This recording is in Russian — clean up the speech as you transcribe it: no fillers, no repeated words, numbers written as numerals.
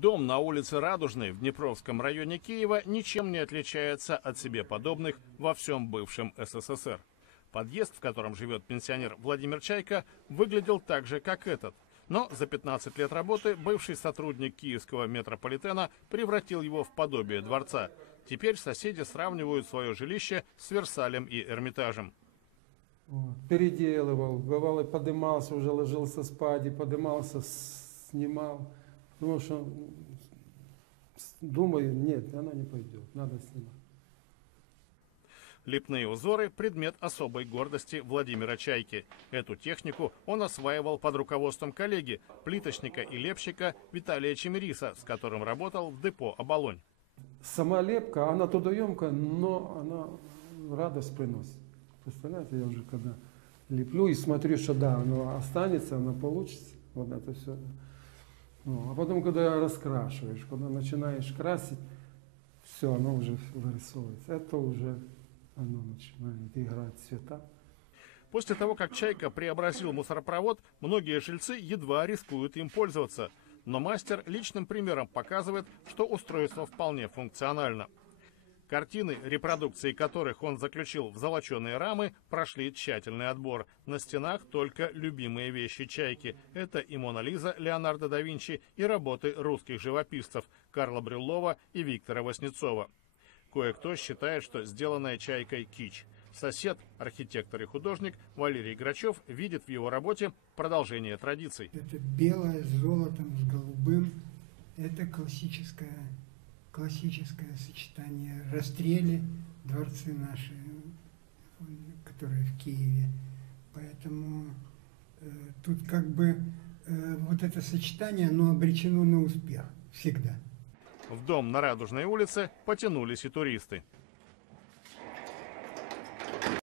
Дом на улице Радужной в Днепровском районе Киева ничем не отличается от себе подобных во всем бывшем СССР. Подъезд, в котором живет пенсионер Владимир Чайка, выглядел так же, как этот. Но за 15 лет работы бывший сотрудник киевского метрополитена превратил его в подобие дворца. Теперь соседи сравнивают свое жилище с Версалем и Эрмитажем. Переделывал, бывало, подымался, уже ложился спать, и подымался, снимал. Потому что, думаю, нет, она не пойдет, надо снимать. Лепные узоры – предмет особой гордости Владимира Чайки. Эту технику он осваивал под руководством коллеги, плиточника и лепщика Виталия Чемериса, с которым работал в депо «Оболонь». Сама лепка, она трудоемкая, но она радость приносит. Представляете, я уже когда леплю и смотрю, что да, оно останется, оно получится, вот это все. Ну, а потом, когда раскрашиваешь, когда начинаешь красить, все, оно уже вырисовывается. Это уже оно начинает играть цвета. После того, как Чайка преобразил мусоропровод, многие жильцы едва рискуют им пользоваться. Но мастер личным примером показывает, что устройство вполне функционально. Картины, репродукции которых он заключил в золоченые рамы, прошли тщательный отбор. На стенах только любимые вещи Чайки. Это и Мона Лиза Леонардо да Винчи, и работы русских живописцев Карла Брюллова и Виктора Васнецова. Кое-кто считает, что сделанное Чайкой кич. Сосед, архитектор и художник Валерий Грачев видит в его работе продолжение традиций. Это белое с золотом, с голубым. Это классическое сочетание. Растрели, дворцы наши, которые в Киеве. Поэтому тут как бы вот это сочетание, оно обречено на успех всегда. В дом на Радужной улице потянулись и туристы.